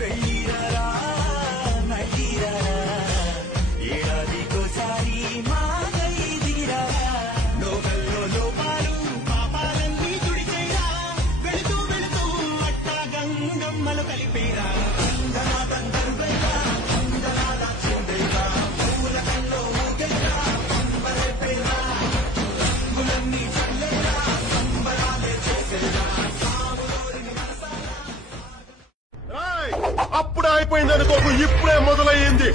వెళ్ళిరా మళ్ళీరా ఏడాదికోసారి మాగై దిగిరా లోకల్లో లోపాలు పాపాలన్నీ తుడిచేరా వెళుతూ వెళుతూ అట్టా గంగమ్మలు కలిపేరా గంగమాతందరుగా గంగనాథ చెందేరా పూల కల్లో ఊగేరా అంబరేపేరా రంగులన్నీ చల్లేరా సంబరాలే చేసేరా అప్పుడే అయిపోయింది అనుకోకు, ఇప్పుడే మొదలయ్యింది.